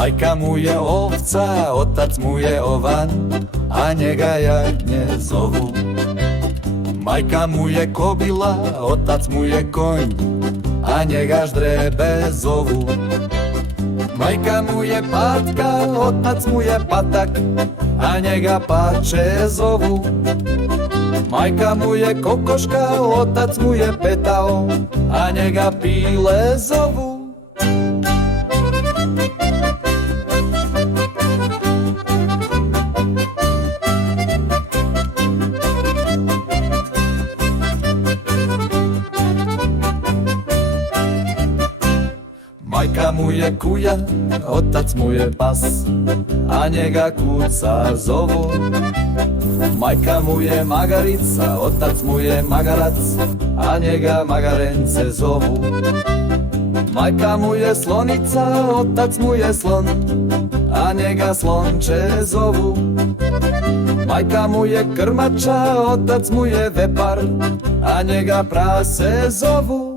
Majka mu je ovca, otac mu je ovan, a njega jak nie zovu. Majka mu je kobila, otac mu je konj, a njega ždrebe zovu. Majka mu je patka, otac mu je patak, a njega pače zovu. Majka mu je kokoška, otac mu je petao, a njega pile zovu. Majka mu je kuja, otac mu je pas, a njega kuca zovu. Majka mu je magarica, otac mu je magarac, a njega magarence zovu. Majka mu je slonica, otac mu je slon, a njega slonče zovu. Majka mu je krmača, otac mu je vepar, a njega prase zovu.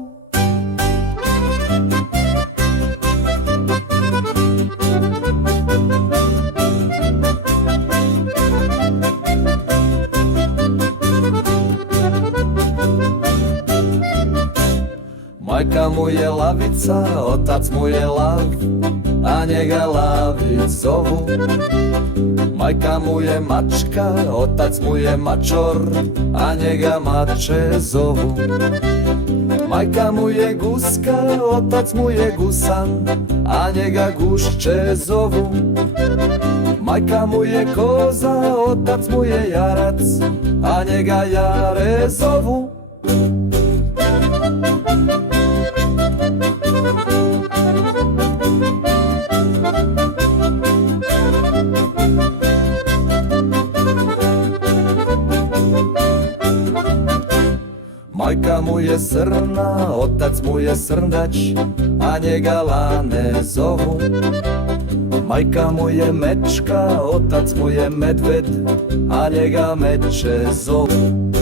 Majka mu je lavica, otac mu je lav, a njega lavic zovu. Majka mu je mačka, otac mu je mačor, a njega mače zovu. Majka mu je guska, otac mu je gusan, a njega gušče zovu. Majka mu je koza, otac mu je jarac, a njega jare zovu. Majka mu je srna, otac mu je srndač, a njega lane zovu. Majka mu je mečka, otac mu je medved, a njega meče zovu.